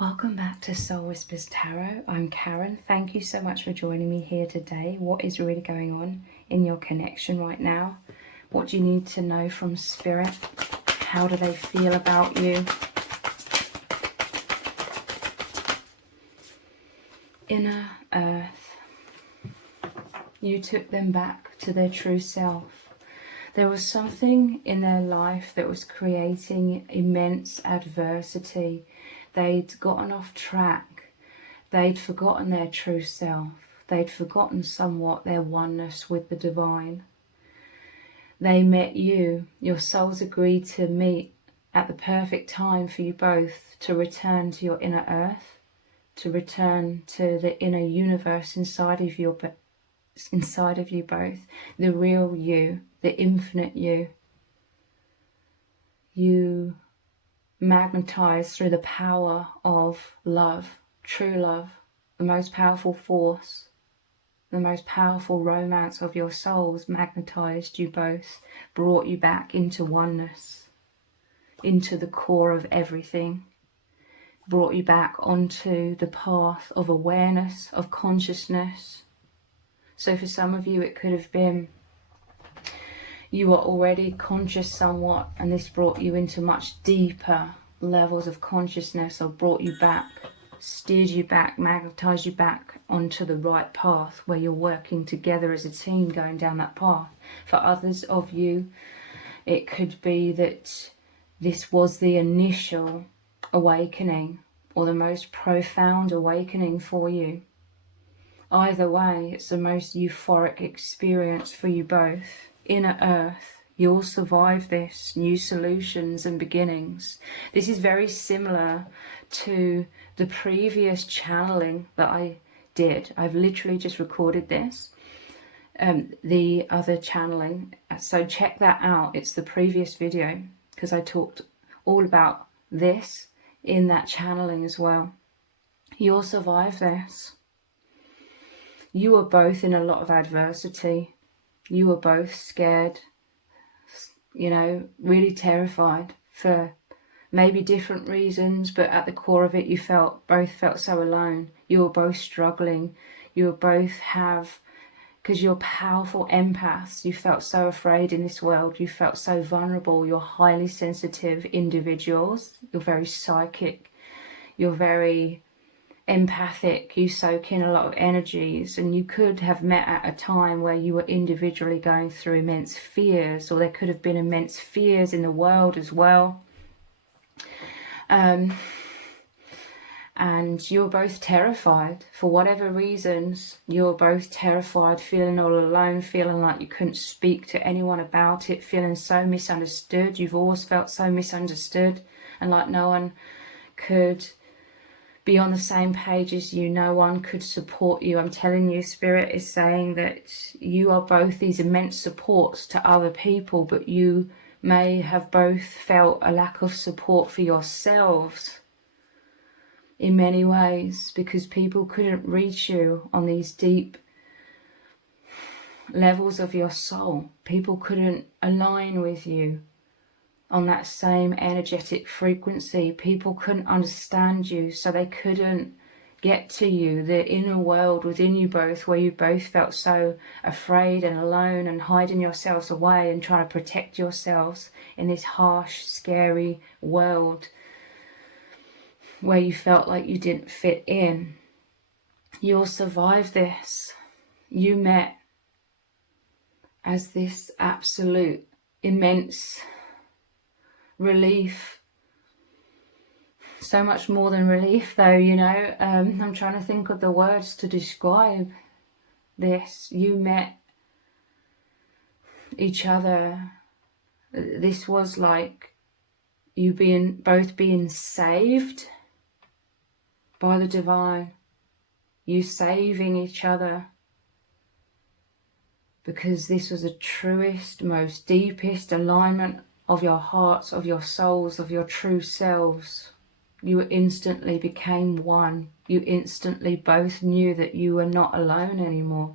Welcome back to Soul Whispers Tarot. I'm Karen. Thank you so much for joining me here today. What is really going on in your connection right now? What do you need to know from Spirit? How do they feel about you? Inner Earth. You took them back to their true self. There was something in their life that was creating immense adversity. They'd gotten off track. They'd forgotten their true self. They'd forgotten somewhat their oneness with the divine. They met you. Your souls agreed to meet at the perfect time for you both to return to your inner earth, to return to the inner universe inside of you both, the real you, the infinite you. You magnetized through the power of love, true love, the most powerful force, the most powerful romance of your souls magnetized you both, brought you back into oneness, into the core of everything, brought you back onto the path of awareness, of consciousness. So for some of you it could have been you were already conscious somewhat, and this brought you into much deeper levels of consciousness, or brought you back, steered you back, magnetized you back onto the right path where you're working together as a team going down that path. For others of you, it could be that this was the initial awakening, or the most profound awakening for you. Either way, it's the most euphoric experience for you both. Inner Earth, you'll survive this. New solutions and beginnings. This is very similar to the previous channeling that I did. I've literally just recorded this, the other channeling. So check that out. It's the previous video, because I talked all about this in that channeling as well. You'll survive this. You are both in a lot of adversity. You were both scared, really terrified for maybe different reasons, but at the core of it, you both felt so alone. You were both struggling. You were both because you're powerful empaths, you felt so afraid in this world. You felt so vulnerable. You're highly sensitive individuals. You're very psychic. You're very empathic. You soak in a lot of energies, and you could have met at a time where you were individually going through immense fears, or there could have been immense fears in the world as well. And you were both terrified for whatever reasons. You were both terrified, feeling all alone, feeling like you couldn't speak to anyone about it, feeling so misunderstood. You've always felt so misunderstood, and like no one could be on the same page as you. No one could support you. I'm telling you, Spirit is saying that you are both these immense supports to other people, but you may have both felt a lack of support for yourselves in many ways, because people couldn't reach you on these deep levels of your soul. People couldn't align with you on that same energetic frequency. People couldn't understand you, so they couldn't get to you, the inner world within you both, where you both felt so afraid and alone and hiding yourselves away and trying to protect yourselves in this harsh, scary world where you felt like you didn't fit in. You'll survive this. You met as this absolute immense relief. So much more than relief, though, I'm trying to think of the words to describe this. You met each other. This was like you both being saved by the divine. You saving each other, because this was the truest, most deepest alignment of your hearts, of your souls, of your true selves. You instantly became one. You instantly both knew that you were not alone anymore.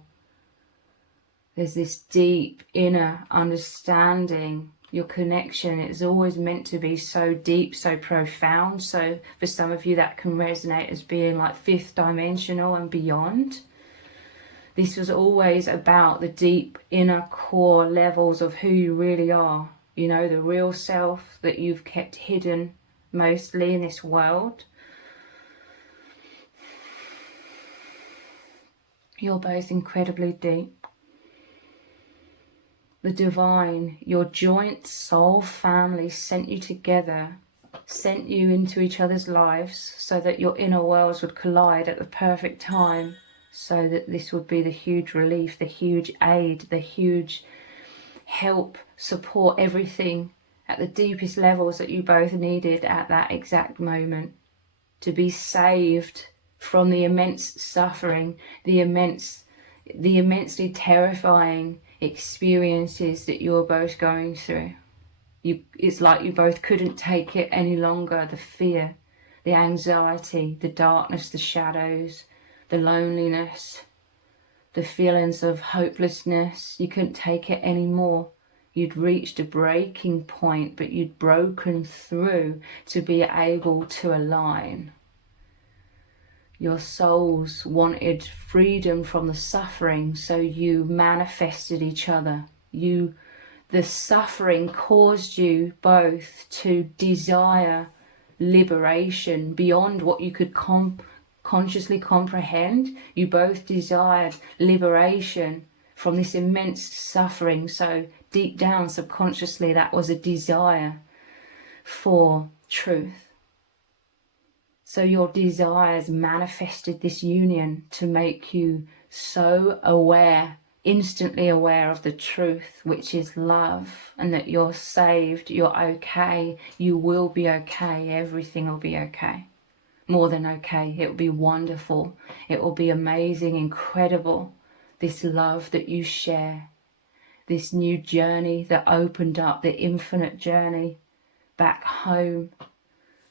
There's this deep inner understanding Your connection is always meant to be so deep, so profound. So for some of you that can resonate as being like fifth dimensional and beyond. This was always about the deep inner core levels of who you really are. You know, the real self that you've kept hidden mostly in this world. You're both incredibly deep. The divine, your joint soul family sent you together, sent you into each other's lives so that your inner worlds would collide at the perfect time, so that this would be the huge relief, the huge aid, the huge help, support, everything at the deepest levels that you both needed at that exact moment, to be saved from the immense suffering, the immensely terrifying experiences that you're both going through. It's like you both couldn't take it any longer. The fear, the anxiety, the darkness, the shadows, the loneliness, the feelings of hopelessness. You couldn't take it anymore. You'd reached a breaking point, but you'd broken through to be able to align. Your souls wanted freedom from the suffering, so you manifested each other. The suffering caused you both to desire liberation beyond what you could consciously comprehend. You both desired liberation from this immense suffering. So deep down, subconsciously, that was a desire for truth. So your desires manifested this union to make you so aware, instantly aware of the truth, which is love, and that you're saved, you're okay, you will be okay, everything will be okay. More than okay, it will be wonderful, it will be amazing, incredible, this love that you share, this new journey that opened up, the infinite journey back home,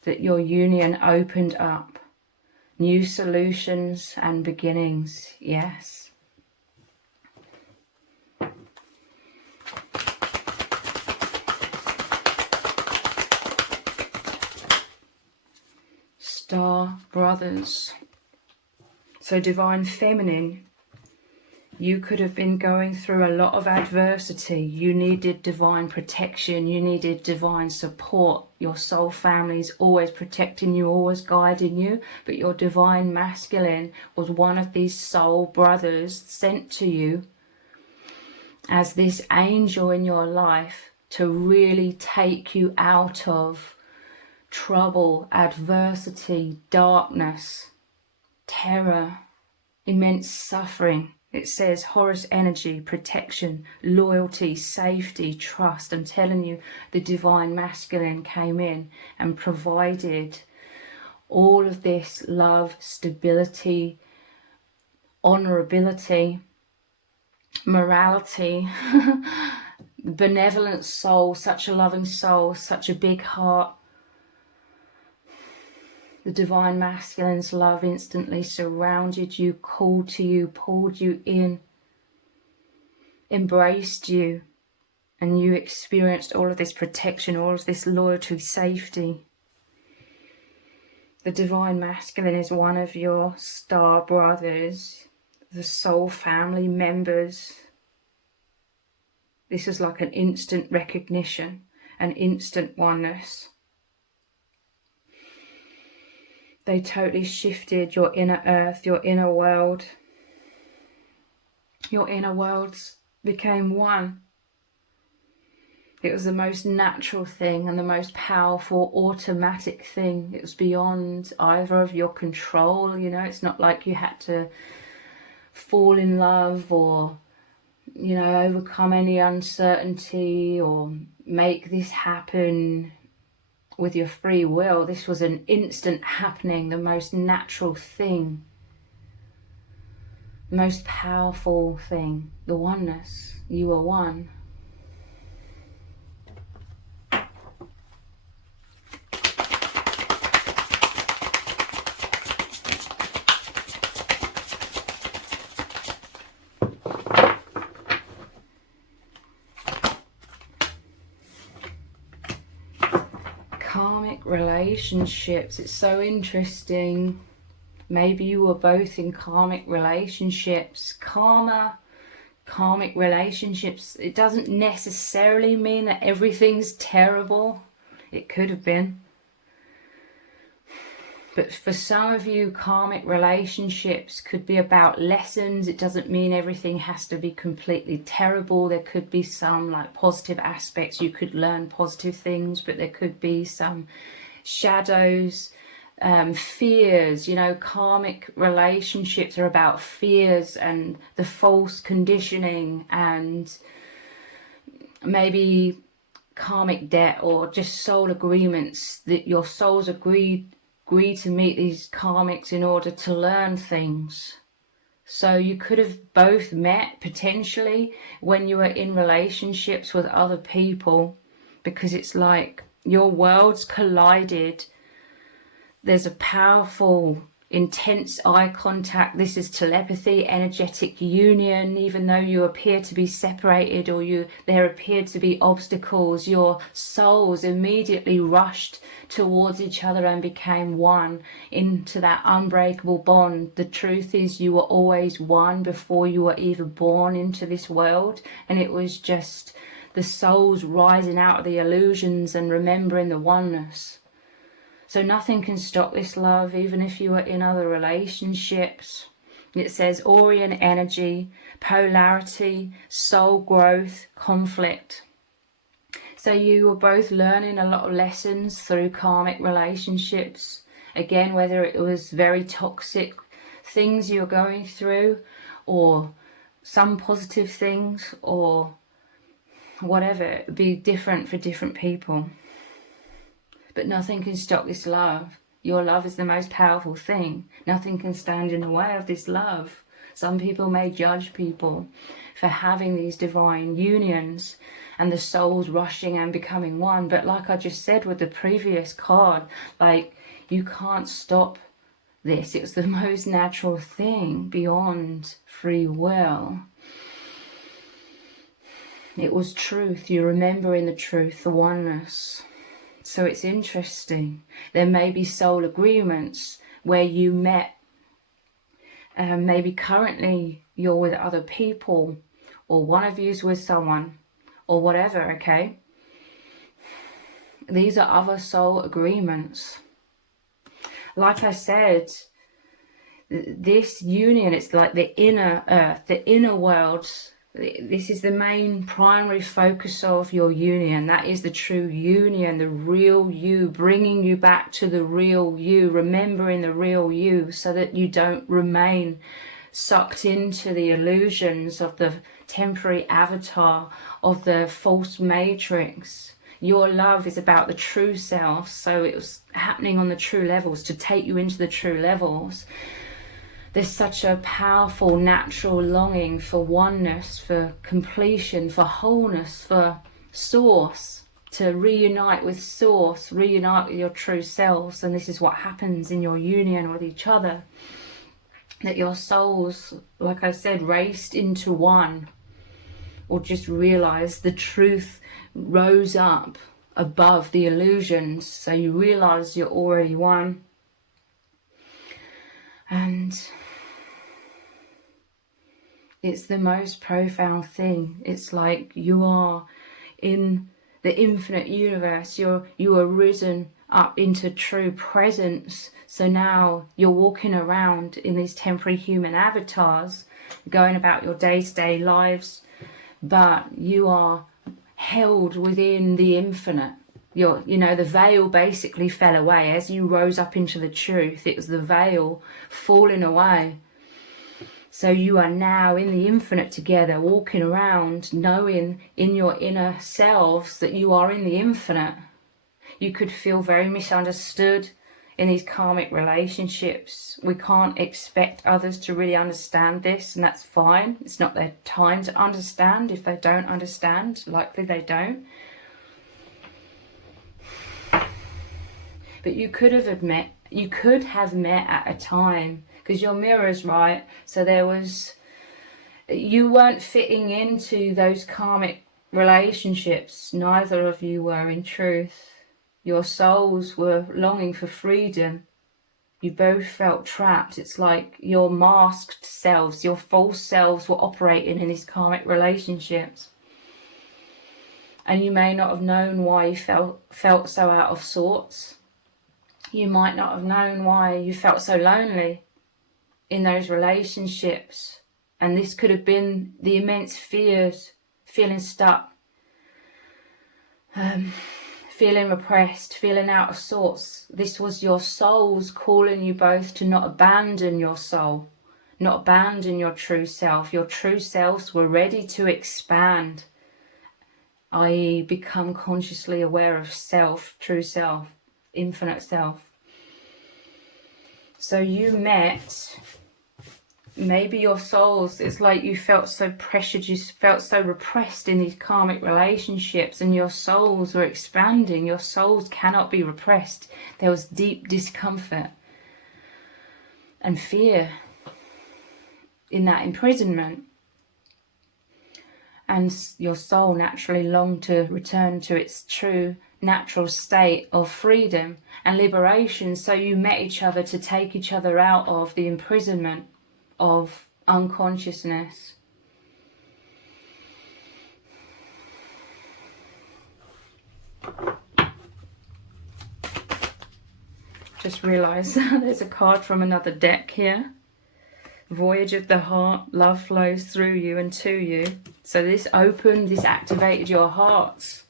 that your union opened up new solutions and beginnings. Yes. Star brothers. So divine feminine, you could have been going through a lot of adversity. You needed divine protection. You needed divine support. Your soul family is always protecting you, always guiding you. But your divine masculine was one of these soul brothers sent to you as this angel in your life to really take you out of trouble, adversity, darkness, terror, immense suffering. It says Horus energy, protection, loyalty, safety, trust. I'm telling you, the divine masculine came in and provided all of this love, stability, honorability, morality, benevolent soul, such a loving soul, such a big heart. The divine masculine's love instantly surrounded you, called to you, pulled you in, embraced you, and you experienced all of this protection, all of this loyalty, safety. The divine masculine is one of your star brothers, the soul family members. This is like an instant recognition, an instant oneness. They totally shifted your inner earth, your inner world. Your inner worlds became one. It was the most natural thing and the most powerful automatic thing. It was beyond either of your control, you know. It's not like you had to fall in love or, you know, overcome any uncertainty or make this happen with your free will. This was an instant happening, the most natural thing, the most powerful thing, the oneness. You were one. relationships. It's so interesting. Maybe you were both in karmic relationships. Karmic relationships, it doesn't necessarily mean that everything's terrible. It could have been. But for some of you, karmic relationships could be about lessons. It doesn't mean everything has to be completely terrible. There could be some like positive aspects. You could learn positive things, but there could be some shadows, fears. You know, karmic relationships are about fears and the false conditioning, and maybe karmic debt or just soul agreements that your souls agree to meet these karmics in order to learn things. So you could have both met potentially when you were in relationships with other people, because it's like your worlds collided. There's a powerful, intense eye contact. This is telepathy, energetic union. Even though you appear to be separated, or there appeared to be obstacles, your souls immediately rushed towards each other and became one into that unbreakable bond. The truth is, you were always one before you were even born into this world, and it was just the souls rising out of the illusions and remembering the oneness. So nothing can stop this love, even if you are in other relationships. It says Orion energy, polarity, soul growth, conflict. So you were both learning a lot of lessons through karmic relationships. Again, whether it was very toxic things you're going through, or some positive things, or whatever. It would be different for different people. But nothing can stop this love. Your love is the most powerful thing. Nothing can stand in the way of this love. Some people may judge people for having these divine unions and the souls rushing and becoming one. But like I just said with the previous card, like, you can't stop this. It's the most natural thing beyond free will. It was truth. You remember in the truth, the oneness. So it's interesting. There may be soul agreements where you met, maybe currently you're with other people, or one of you's with someone, or whatever, okay? These are other soul agreements. Like I said, this union, it's like the inner earth, the inner worlds. This is the main primary focus of your union. That is the true union, the real you, bringing you back to the real you, remembering the real you, so that you don't remain sucked into the illusions of the temporary avatar, of the false matrix. Your love is about the true self, so it was happening on the true levels to take you into the true levels. There's such a powerful natural longing for oneness, for completion, for wholeness, for source, to reunite with source, reunite with your true selves. And this is what happens in your union with each other, that your souls, like I said, raced into one, or just realized the truth rose up above the illusions. So you realize you're already one. And it's the most profound thing. It's like you are in the infinite universe. You are risen up into true presence. So now you're walking around in these temporary human avatars, going about your day-to-day lives, but you are held within the infinite. The veil basically fell away as you rose up into the truth. It was the veil falling away. So you are now in the infinite together, walking around, knowing in your inner selves that you are in the infinite. You could feel very misunderstood in these karmic relationships. We can't expect others to really understand this, and that's fine. It's not their time to understand. If they don't understand, likely they don't. But you could have met at a time, because your mirror's right. So you weren't fitting into those karmic relationships. Neither of you were, in truth. Your souls were longing for freedom. You both felt trapped. It's like your masked selves, your false selves were operating in these karmic relationships. And you may not have known why you felt so out of sorts. You might not have known why you felt so lonely in those relationships. And this could have been the immense fears, feeling stuck, feeling repressed, feeling out of sorts. This was your souls calling you both to not abandon your soul, not abandon your true self. Your true selves were ready to expand, i.e. become consciously aware of self, true self, infinite self. So you met, maybe your souls, it's like you felt so pressured, you felt so repressed in these karmic relationships, and your souls were expanding. Your souls cannot be repressed. There was deep discomfort and fear in that imprisonment. And your soul naturally longed to return to its true natural state of freedom and liberation. So you met each other to take each other out of the imprisonment of unconsciousness. Just realised there's a card from another deck here. Voyage of the heart, love flows through you and to you. So this activated your hearts.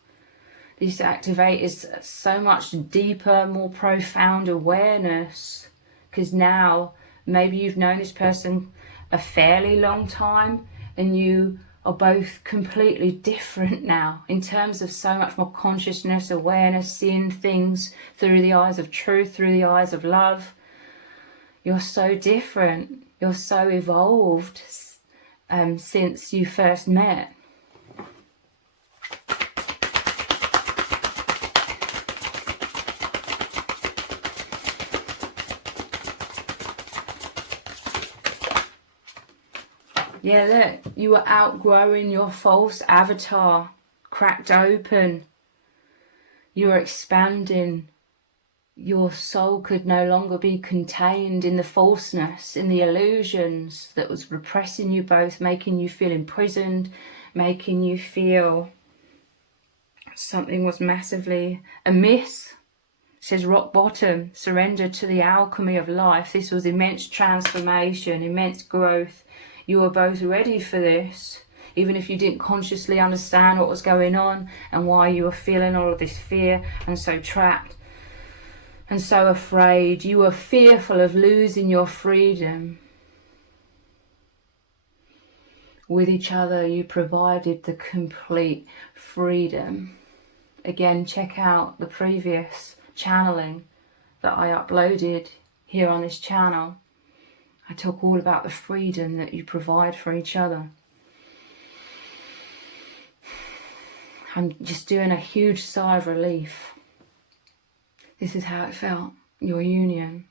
This activated so much deeper, more profound awareness. Because now, maybe you've known this person a fairly long time and you are both completely different now in terms of so much more consciousness, awareness, seeing things through the eyes of truth, through the eyes of love. You're so different. You're so evolved since you first met. Yeah, look, you were outgrowing your false avatar, cracked open. You were expanding. Your soul could no longer be contained in the falseness, in the illusions that was repressing you both, making you feel imprisoned, making you feel something was massively amiss. It says rock bottom, surrender to the alchemy of life. This was immense transformation, immense growth. You were both ready for this, even if you didn't consciously understand what was going on and why you were feeling all of this fear and so trapped and so afraid. You were fearful of losing your freedom. With each other, you provided the complete freedom. Again, check out the previous channeling that I uploaded here on this channel. I talk all about the freedom that you provide for each other. I'm just doing a huge sigh of relief. This is how it felt, your union.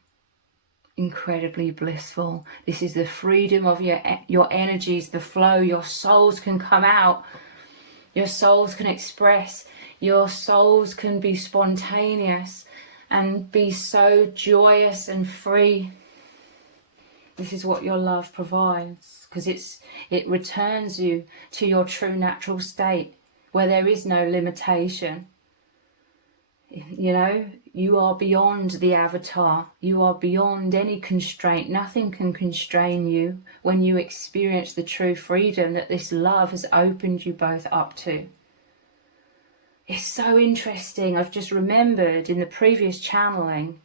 Incredibly blissful. This is the freedom of your energies, the flow. Your souls can come out. Your souls can express. Your souls can be spontaneous and be so joyous and free. This is what your love provides, because it returns you to your true natural state where there is no limitation. You know, you are beyond the avatar. You are beyond any constraint. Nothing can constrain you when you experience the true freedom that this love has opened you both up to. It's so interesting. I've just remembered in the previous channeling,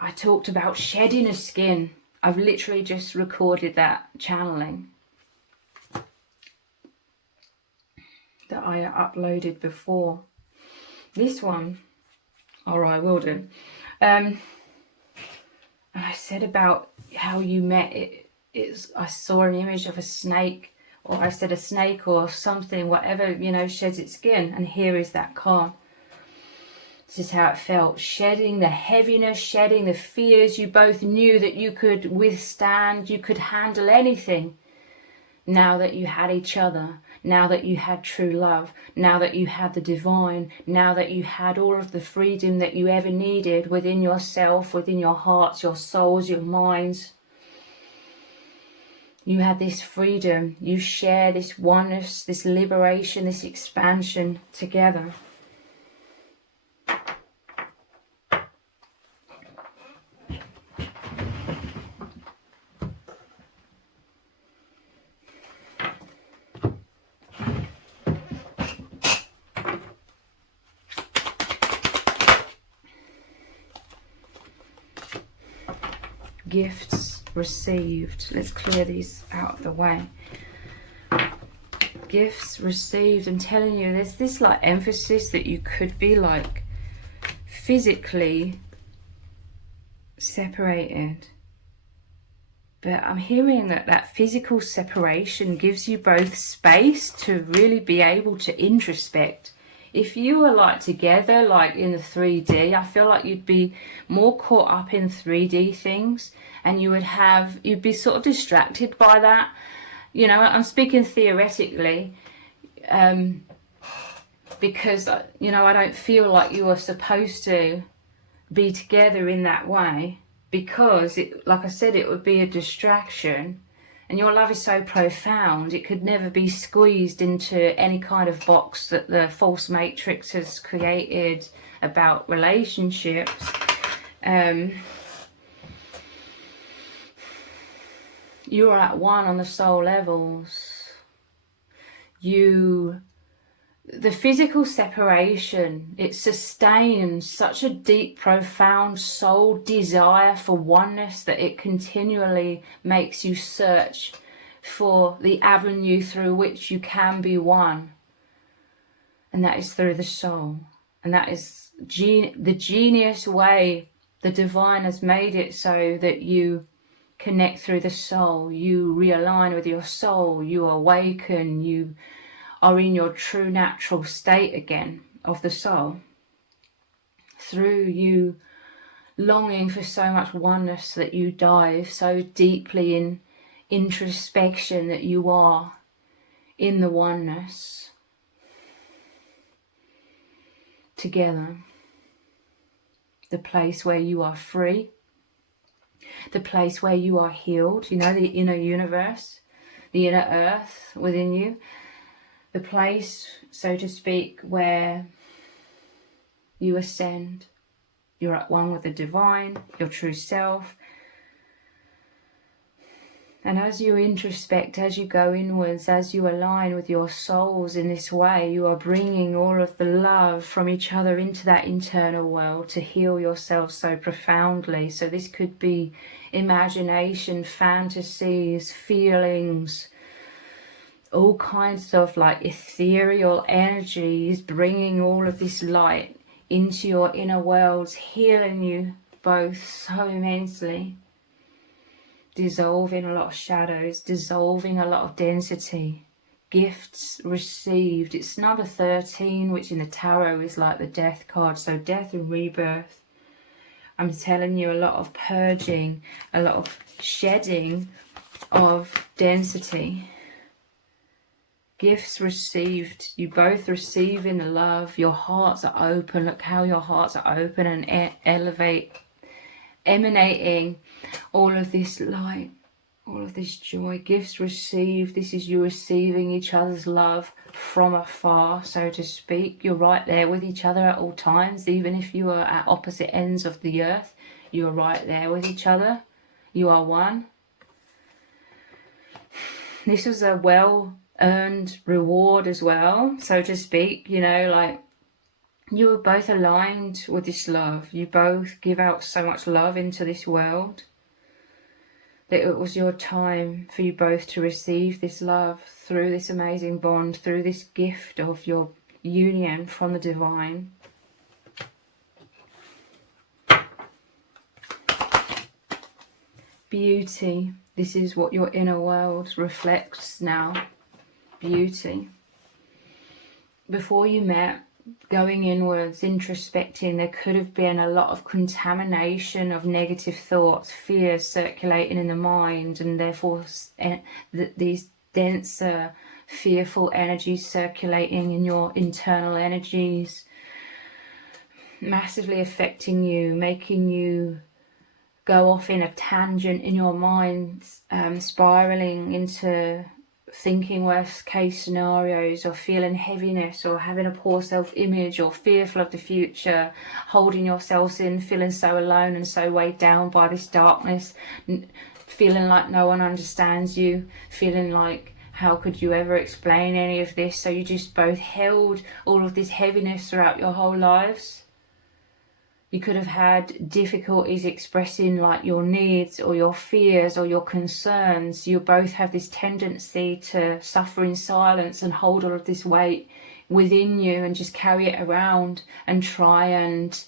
I talked about shedding a skin. I've literally just recorded that channeling that I uploaded before. This one, or I will do. And I said about how you met. I saw an image of a snake, or I said a snake or something, whatever, you know, sheds its skin. And here is that card. This is how it felt. Shedding the heaviness, shedding the fears. You both knew that you could withstand, you could handle anything. now that you had each other, now that you had true love, now that you had the divine, now that you had all of the freedom that you ever needed within yourself, within your hearts, your souls, your minds. You had this freedom, you share this oneness, this liberation, this expansion together. Gifts received. Let's clear these out of the way. Gifts received. I'm telling you, there's this like emphasis that you could be like physically separated, but I'm hearing that that physical separation gives you both space to really be able to introspect. If you were like together, like in the 3D, I feel like you'd be more caught up in 3D things, and you'd be sort of distracted by that. You know, I'm speaking theoretically, because, you know, I don't feel like you are supposed to be together in that way, because, like I said, it would be a distraction. And your love is so profound, it could never be squeezed into any kind of box that the false matrix has created about relationships. You are at one on the soul levels. The physical separation, it sustains such a deep, profound soul desire for oneness that it continually makes you search for the avenue through which you can be one. And that is through the soul. And that is the genius way the divine has made it, so that you connect through the soul, you realign with your soul, you awaken, you are in your true natural state again of the soul, through you longing for so much oneness that you dive so deeply in introspection that you are in the oneness together. The place where you are free, the place where you are healed, you know, the inner universe, the inner earth within you. The place, so to speak, where you ascend. You're at one with the divine, your true self. And as you introspect, as you go inwards, as you align with your souls in this way, you are bringing all of the love from each other into that internal world to heal yourself so profoundly. So this could be imagination, fantasies, feelings, all kinds of like ethereal energies, bringing all of this light into your inner worlds, healing you both so immensely, dissolving a lot of shadows, dissolving a lot of density. Gifts received. It's number 13, which in the tarot is like the death card, so death and rebirth. I'm telling you, a lot of purging, a lot of shedding of density. Gifts received. You both receive in the love. Your hearts are open. Look how your hearts are open and emanating all of this light, all of this joy. Gifts received. This is you receiving each other's love from afar, so to speak. You're right there with each other at all times. Even if you are at opposite ends of the earth, you are right there with each other. You are one. This was a well-earned reward as well, so to speak. You know, like, you were both aligned with this love. You both give out so much love into this world that it was your time for you both to receive this love through this amazing bond, through this gift of your union from the divine. Beauty. This is what your inner world reflects now. Beauty. Before you met, going inwards, introspecting, there could have been a lot of contamination of negative thoughts, fears circulating in the mind, and therefore these denser, fearful energies circulating in your internal energies, massively affecting you, making you go off in a tangent in your mind, spiraling into thinking worst case scenarios, or feeling heaviness, or having a poor self-image, or fearful of the future, holding yourselves in, feeling so alone and so weighed down by this darkness, feeling like no one understands you, feeling like how could you ever explain any of this? So you just both held all of this heaviness throughout your whole lives. You could have had difficulties expressing like your needs or your fears or your concerns. You both have this tendency to suffer in silence and hold all of this weight within you and just carry it around and try and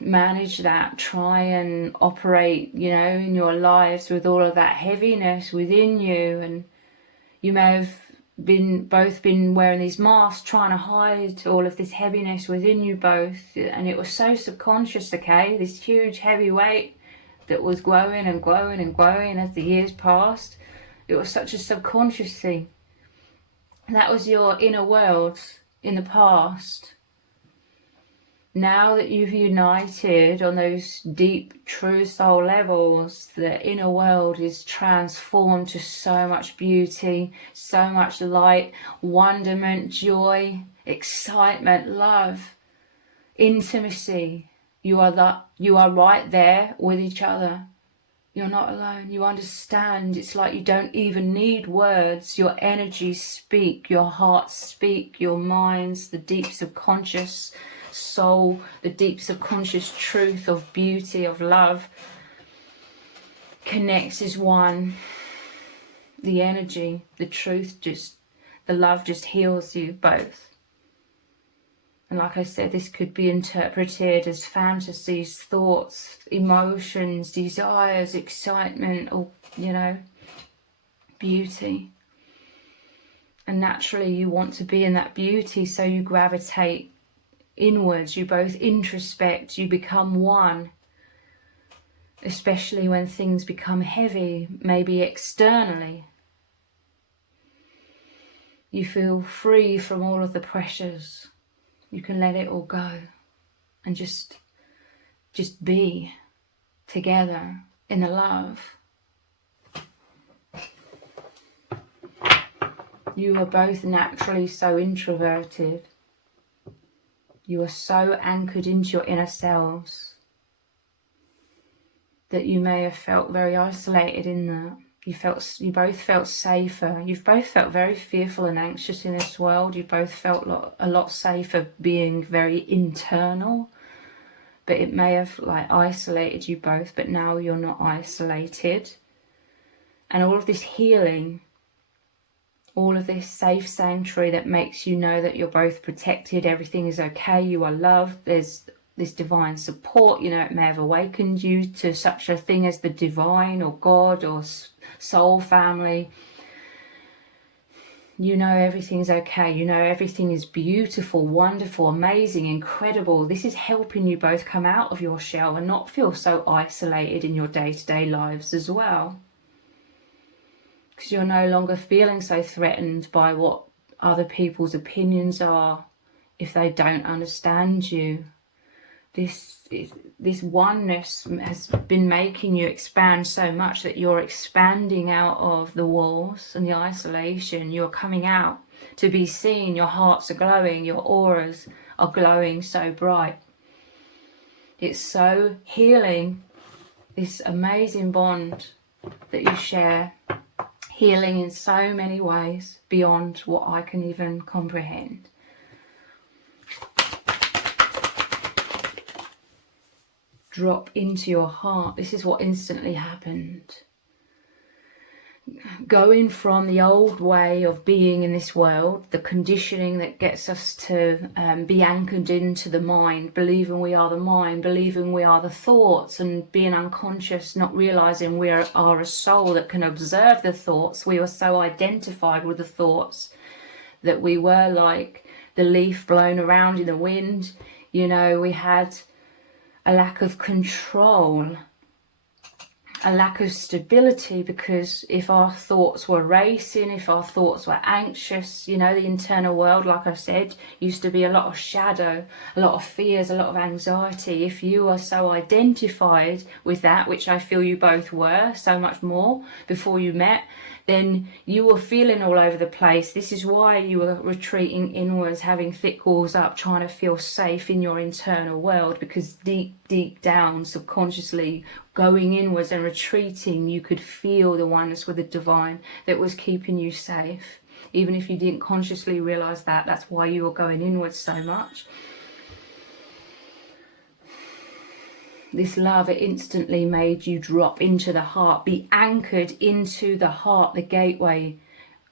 manage that, try and operate, you know, in your lives with all of that heaviness within you. And you may have both been wearing these masks, trying to hide all of this heaviness within you both, and it was so subconscious, okay, this huge heavy weight that was growing and growing and growing as the years passed. It was such a subconscious thing. That was your inner world in the past. Now that you've united on those deep, true soul levels, the inner world is transformed to so much beauty, so much light, wonderment, joy, excitement, love, intimacy. You are right there with each other. You're not alone. You understand. It's like you don't even need words. Your energies speak, your hearts speak, your minds, the deep subconscious soul, the deep subconscious truth of beauty, of love, connects as one. The energy, the truth, the love just heals you both. And like I said, this could be interpreted as fantasies, thoughts, emotions, desires, excitement, or, you know, beauty. And naturally you want to be in that beauty, so you gravitate inwards, you both introspect, you become one, especially when things become heavy, maybe externally. You feel free from all of the pressures. You can let it all go and just be together in the love. You are both naturally so introverted. You are so anchored into your inner selves that you may have felt very isolated in that. You both felt safer. You've both felt very fearful and anxious in this world. You both felt a lot safer being very internal. But it may have like isolated you both, but now you're not isolated. And all of this healing, all of this safe sanctuary that makes you know that you're both protected, everything is okay, you are loved, there's this divine support, you know, it may have awakened you to such a thing as the divine or God or soul family. You know everything's okay, you know everything is beautiful, wonderful, amazing, incredible. This is helping you both come out of your shell and not feel so isolated in your day-to-day lives as well. Because you're no longer feeling so threatened by what other people's opinions are if they don't understand you. This oneness has been making you expand so much that you're expanding out of the walls and the isolation. You're coming out to be seen. Your hearts are glowing. Your auras are glowing so bright. It's so healing, this amazing bond that you share. Healing in so many ways beyond what I can even comprehend. Drop into your heart. This is what instantly happened. Going from the old way of being in this world, the conditioning that gets us to be anchored into the mind, believing we are the mind, believing we are the thoughts, and being unconscious, not realizing we are a soul that can observe the thoughts. We were so identified with the thoughts that we were like the leaf blown around in the wind. You know, we had a lack of control. a lack of stability, because if our thoughts were racing, if our thoughts were anxious, you know, the internal world, like I said, used to be a lot of shadow, a lot of fears, a lot of anxiety. If you are so identified with that, which I feel you both were so much more before you met, then you were feeling all over the place. This is why you were retreating inwards, having thick walls up, trying to feel safe in your internal world, because deep down, subconsciously, going inwards and retreating, you could feel the oneness with the divine that was keeping you safe. Even if you didn't consciously realize that, that's why you were going inwards so much. This love, it instantly made you drop into the heart, be anchored into the heart, the gateway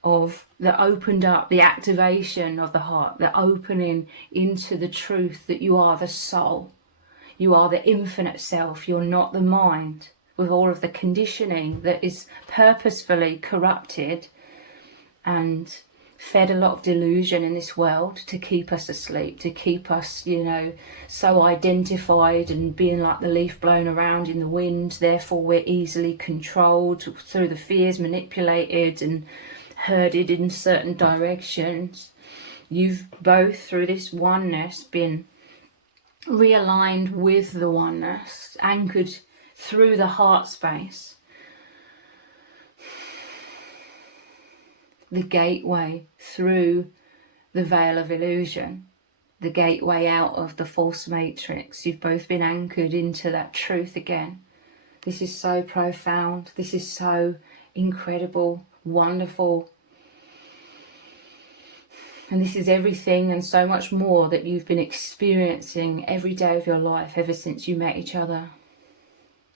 of that opened up, the activation of the heart, the opening into the truth that you are the soul. You are the infinite self. You're not the mind with all of the conditioning that is purposefully corrupted and fed a lot of delusion in this world to keep us asleep, to keep us, you know, so identified and being like the leaf blown around in the wind. Therefore, we're easily controlled through the fears, manipulated and herded in certain directions. You've both, through this oneness, been realigned with the oneness, anchored through the heart space, the gateway through the veil of illusion, the gateway out of the false matrix. You've both been anchored into that truth again. This is so profound. This is so incredible, wonderful. And this is everything and so much more that you've been experiencing every day of your life ever since you met each other.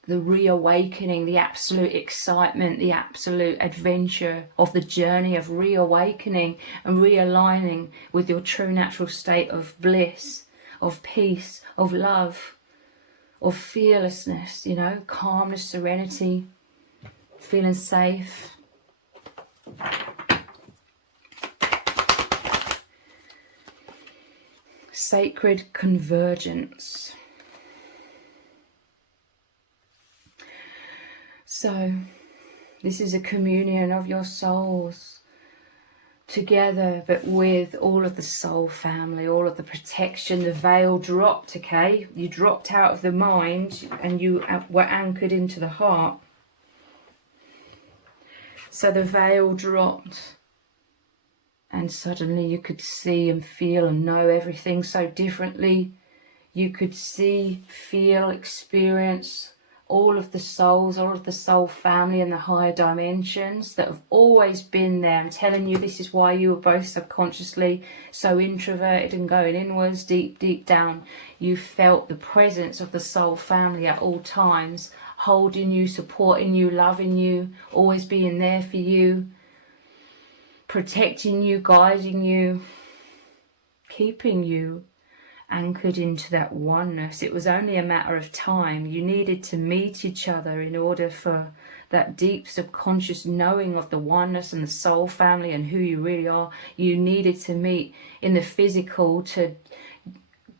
The reawakening, the absolute excitement, the absolute adventure of the journey of reawakening and realigning with your true natural state of bliss, of peace, of love, of fearlessness, you know, calmness, serenity, feeling safe. Sacred convergence. So this is a communion of your souls together, but with all of the soul family, all of the protection. The veil dropped, okay? You dropped out of the mind and you were anchored into the heart. So the veil dropped. And suddenly you could see and feel and know everything so differently. You could see, feel, experience all of the souls, all of the soul family and the higher dimensions that have always been there. I'm telling you, this is why you were both subconsciously so introverted and going inwards, deep down. You felt the presence of the soul family at all times, holding you, supporting you, loving you, always being there for you, protecting you, guiding you, keeping you anchored into that oneness. It was only a matter of time. You needed to meet each other in order for that deep subconscious knowing of the oneness and the soul family and who you really are. You needed to meet in the physical to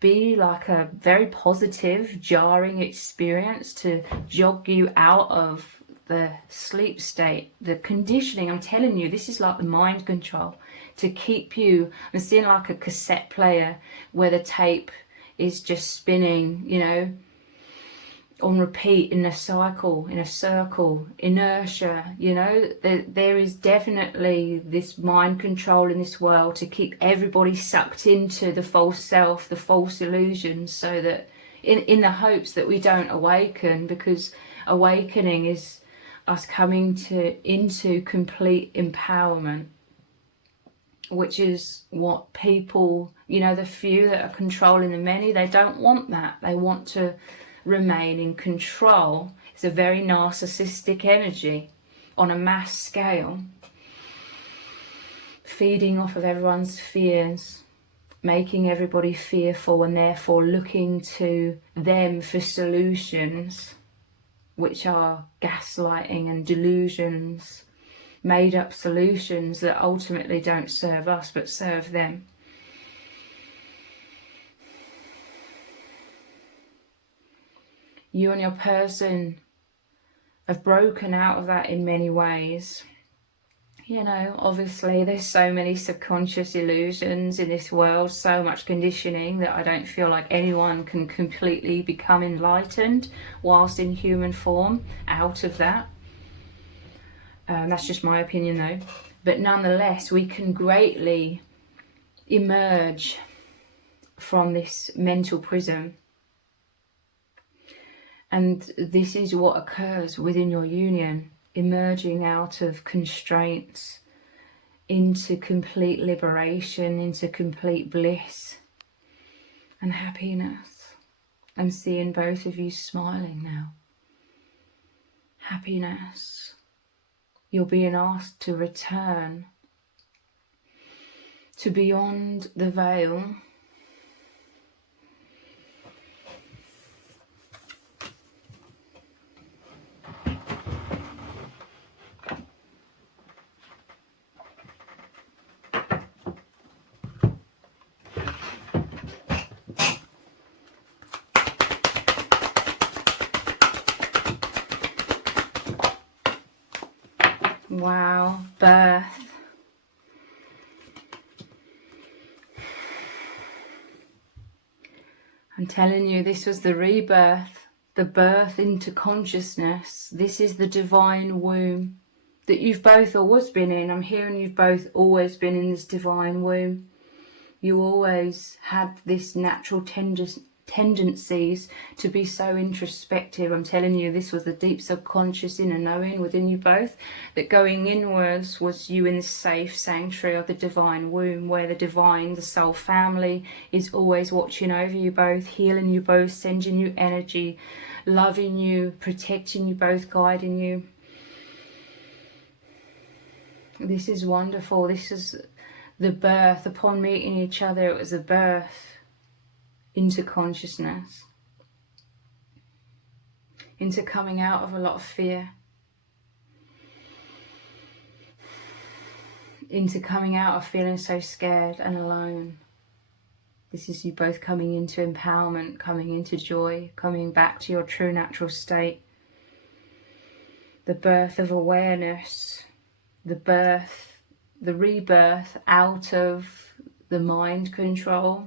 be like a very positive, jarring experience to jog you out of the sleep state, the conditioning. I'm telling you, this is like the mind control to keep you. I'm seeing like a cassette player where the tape is just spinning, you know, on repeat in a cycle, in a circle, inertia, you know. There is definitely this mind control in this world to keep everybody sucked into the false self, the false illusions, so that in the hopes that we don't awaken, because awakening is us coming into complete empowerment, which is what people, you know, the few that are controlling the many, they don't want that. They want to remain in control. It's a very narcissistic energy on a mass scale, feeding off of everyone's fears, making everybody fearful and therefore looking to them for solutions, which are gaslighting and delusions, made up solutions that ultimately don't serve us but serve them. You and your person have broken out of that in many ways. You know, obviously there's so many subconscious illusions in this world, so much conditioning, that I don't feel like anyone can completely become enlightened whilst in human form out of that. That's just my opinion though. But nonetheless, we can greatly emerge from this mental prism. And this is what occurs within your union, emerging out of constraints into complete liberation, into complete bliss and happiness. I'm seeing both of you smiling now. Happiness. You're being asked to return to beyond the veil. Wow, birth. I'm telling you, this was the rebirth, the birth into consciousness. This is the divine womb that you've both always been in. I'm hearing you've both always been in this divine womb. You always had this natural tendencies to be so introspective. I'm telling you, this was the deep subconscious inner knowing within you both, that going inwards was you in the safe sanctuary of the divine womb, where the divine, the soul family, is always watching over you both, healing you both, sending you energy, loving you, protecting you both, guiding you. This is wonderful. This is the birth. Upon meeting each other, it was a birth into consciousness, into coming out of a lot of fear, into coming out of feeling so scared and alone. This is you both coming into empowerment, coming into joy, coming back to your true natural state. The birth of awareness, the rebirth out of the mind control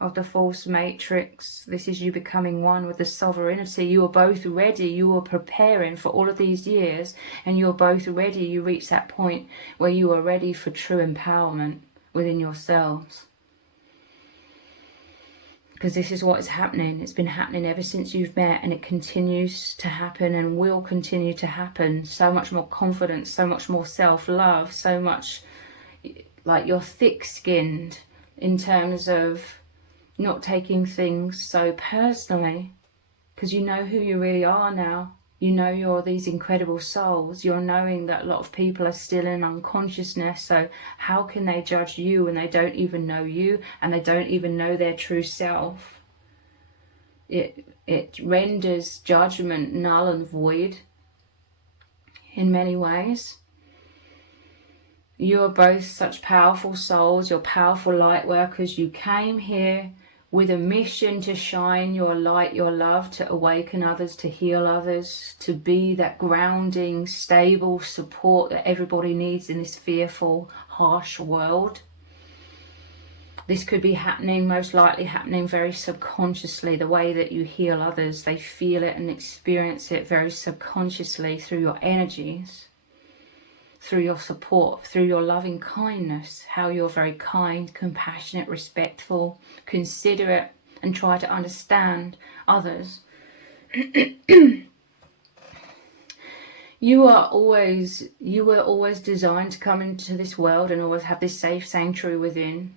of the false matrix. This is you becoming one with the sovereignty. You are both ready. You are preparing for all of these years, and you're both ready. You reach that point where you are ready for true empowerment within yourselves. Because this is what is happening. It's been happening ever since you've met, and it continues to happen and will continue to happen. So much more confidence, so much more self-love, so much like you're thick-skinned in terms of not taking things so personally, because you know who you really are now. You know you're these incredible souls. You're knowing that a lot of people are still in unconsciousness, so how can they judge you when they don't even know you and they don't even know their true self? It renders judgment null and void in many ways. You are both such powerful souls. You're powerful light workers. You came here with a mission to shine your light, your love, to awaken others, to heal others, to be that grounding, stable support that everybody needs in this fearful, harsh world. This could be happening, most likely happening very subconsciously. The way that you heal others, they feel it and experience it very subconsciously through your energies, through your support, through your loving kindness, how you're very kind, compassionate, respectful, considerate, and try to understand others. You were always designed to come into this world and always have this safe sanctuary within.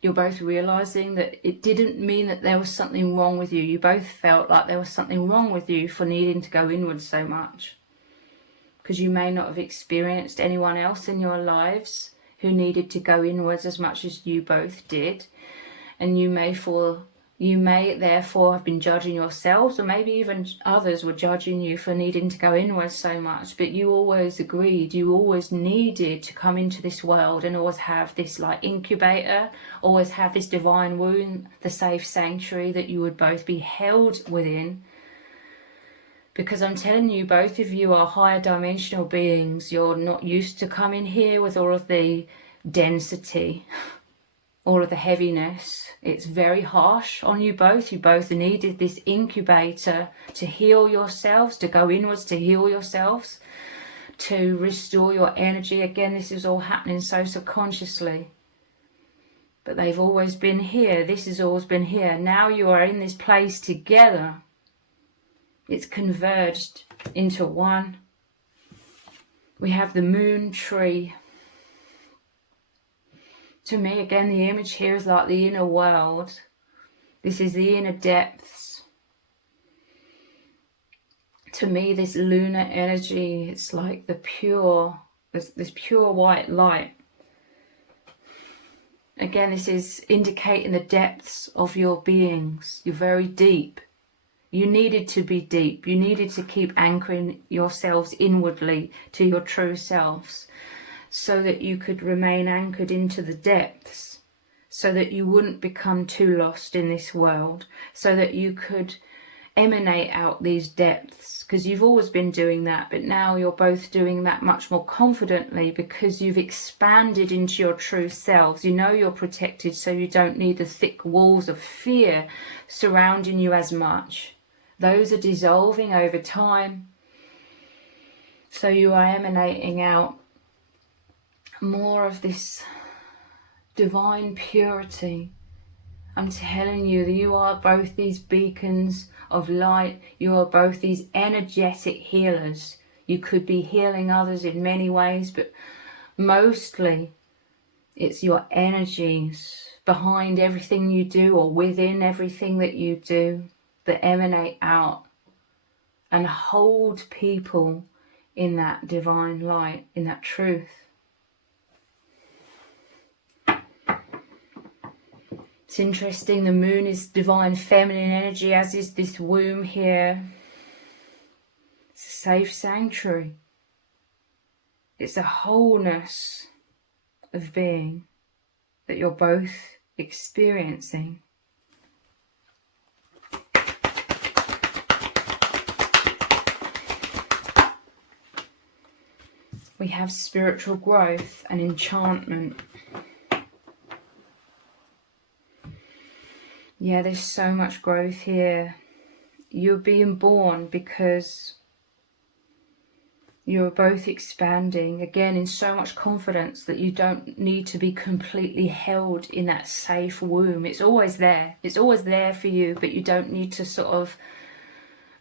You're both realizing that it didn't mean that there was something wrong with you. You both felt like there was something wrong with you for needing to go inward so much, because you may not have experienced anyone else in your lives who needed to go inwards as much as you both did. And you may therefore have been judging yourselves, or maybe even others were judging you for needing to go inwards so much. But you always agreed, you always needed to come into this world and always have this like incubator, always have this divine womb, the safe sanctuary that you would both be held within, Because I'm telling you, both of you are higher dimensional beings. You're not used to coming here with all of the density, all of the heaviness. It's very harsh on you both. You both needed this incubator to heal yourselves, to go inwards, to heal yourselves, to restore your energy. Again, this is all happening so subconsciously. But they've always been here. This has always been here. Now you are in this place together. It's converged into one. We have the moon tree. To me, again, the image here is like the inner world. This is the inner depths. To me, this lunar energy, it's like the pure, this pure white light. Again, this is indicating the depths of your beings. You're very deep. You needed to be deep. You needed to keep anchoring yourselves inwardly to your true selves so that you could remain anchored into the depths, so that you wouldn't become too lost in this world, so that you could emanate out these depths, because you've always been doing that, but now you're both doing that much more confidently because you've expanded into your true selves. You know you're protected, so you don't need the thick walls of fear surrounding you as much. Those are dissolving over time. So you are emanating out more of this divine purity. I'm telling you that you are both these beacons of light. You are both these energetic healers. You could be healing others in many ways, but mostly it's your energies behind everything you do or within everything that you do that emanate out and hold people in that divine light, in that truth. It's interesting, the moon is divine feminine energy, as is this womb here. It's a safe sanctuary. It's a wholeness of being that you're both experiencing. We have spiritual growth and enchantment. Yeah, there's so much growth here. You're being born because you're both expanding, again, in so much confidence that you don't need to be completely held in that safe womb. It's always there. It's always there for you, but you don't need to sort of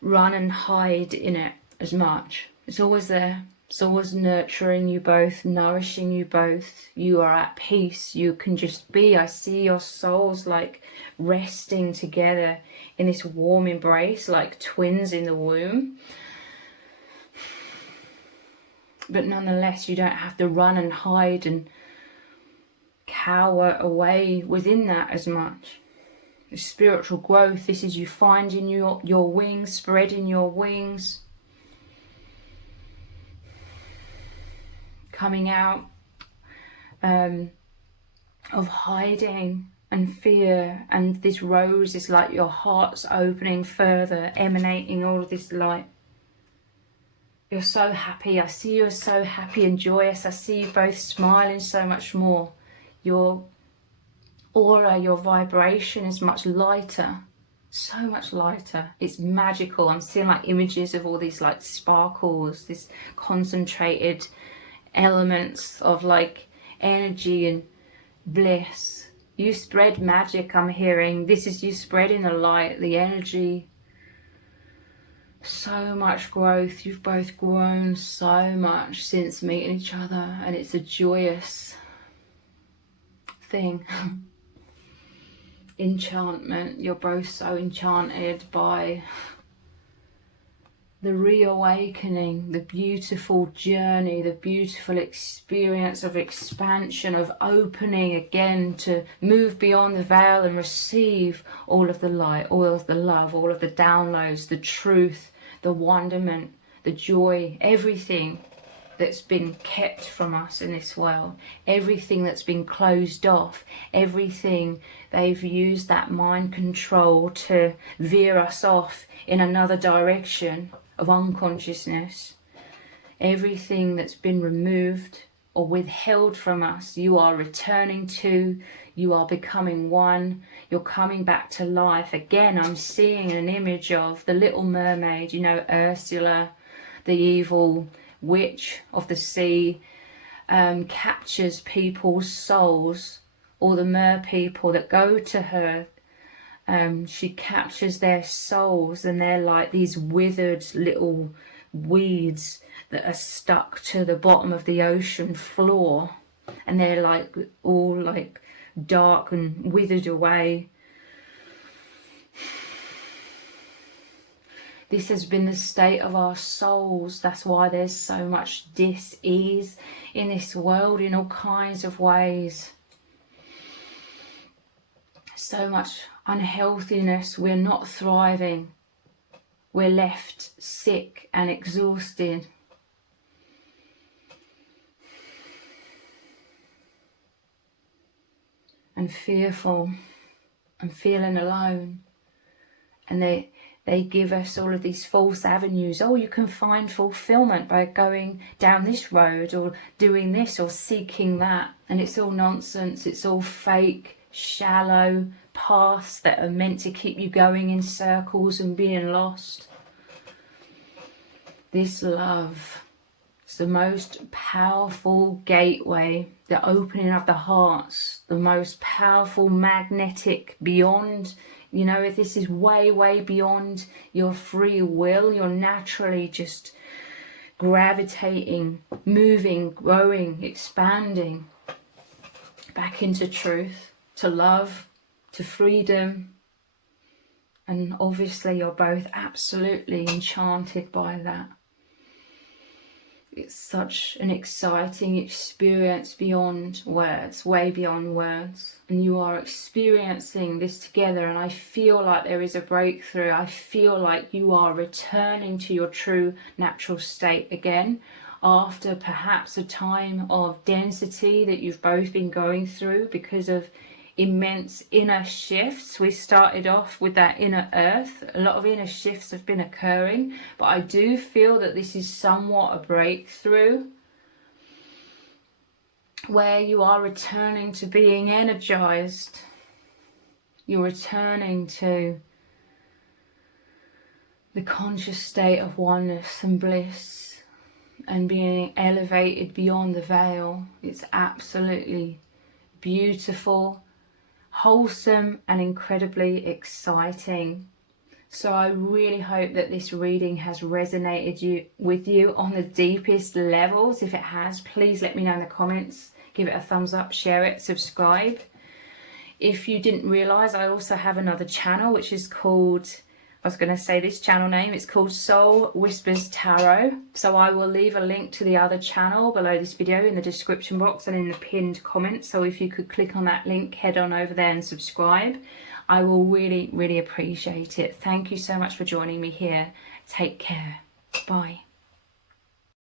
run and hide in it as much. It's always there. It's always nurturing you both, nourishing you both. You are at peace. You can just be. I see your souls like resting together in this warm embrace, like twins in the womb. But nonetheless, you don't have to run and hide and cower away within that as much. The spiritual growth, this is you finding your wings, spreading your wings, coming out of hiding and fear, and this rose is like your heart's opening further, emanating all of this light. You're so happy. I see you as so happy and joyous. I see you both smiling so much more. Your aura, your vibration is much lighter, so much lighter. It's magical. I'm seeing like images of all these like sparkles, this concentrated elements of like energy and bliss. You spread magic, I'm hearing. This is you spreading the light, the energy. So much growth. You've both grown so much since meeting each other, and it's a joyous thing. Enchantment. You're both so enchanted by the reawakening, the beautiful journey, the beautiful experience of expansion, of opening again to move beyond the veil and receive all of the light, all of the love, all of the downloads, the truth, the wonderment, the joy, everything that's been kept from us in this world, everything that's been closed off, everything they've used that mind control to veer us off in another direction. of unconsciousness, everything that's been removed or withheld from us, you are returning to, you are becoming one, you're coming back to life. Again, I'm seeing an image of the Little Mermaid, you know, Ursula, the evil witch of the sea, captures people's souls, or the mer people that go to her. She captures their souls, and they're like these withered little weeds that are stuck to the bottom of the ocean floor, and they're like all like dark and withered away. This has been the state of our souls. That's why there's so much dis-ease in this world in all kinds of ways. So much unhealthiness. We're not thriving. We're left sick and exhausted. And fearful and feeling alone. And they give us all of these false avenues. Oh, you can find fulfillment by going down this road or doing this or seeking that. And it's all nonsense. It's all fake, shallow paths that are meant to keep you going in circles and being lost. This love is the most powerful gateway, the opening of the hearts, the most powerful magnetic beyond. You know, if this is way, way beyond your free will, you're naturally just gravitating, moving, growing, expanding back into truth, to love, to freedom. And obviously you're both absolutely enchanted by that. It's such an exciting experience beyond words, way beyond words. And you are experiencing this together, and I feel like there is a breakthrough. I feel like you are returning to your true natural state again, after perhaps a time of density that you've both been going through because of immense inner shifts. We started off with that inner earth. A lot of inner shifts have been occurring, but I do feel that this is somewhat a breakthrough where you are returning to being energized. You're returning to the conscious state of oneness and bliss and being elevated beyond the veil. It's absolutely beautiful, wholesome and incredibly exciting. So I really hope that this reading has resonated with you on the deepest levels. If it has, please let me know in the comments. Give it a thumbs up, share it, subscribe. If you didn't realise, I also have another channel which is called, I was going to say this channel name, it's called Soul Whispers Tarot. So I will leave a link to the other channel below this video in the description box and in the pinned comment. So if you could click on that link, head on over there and subscribe. I will really, really appreciate it. Thank you so much for joining me here. Take care. Bye.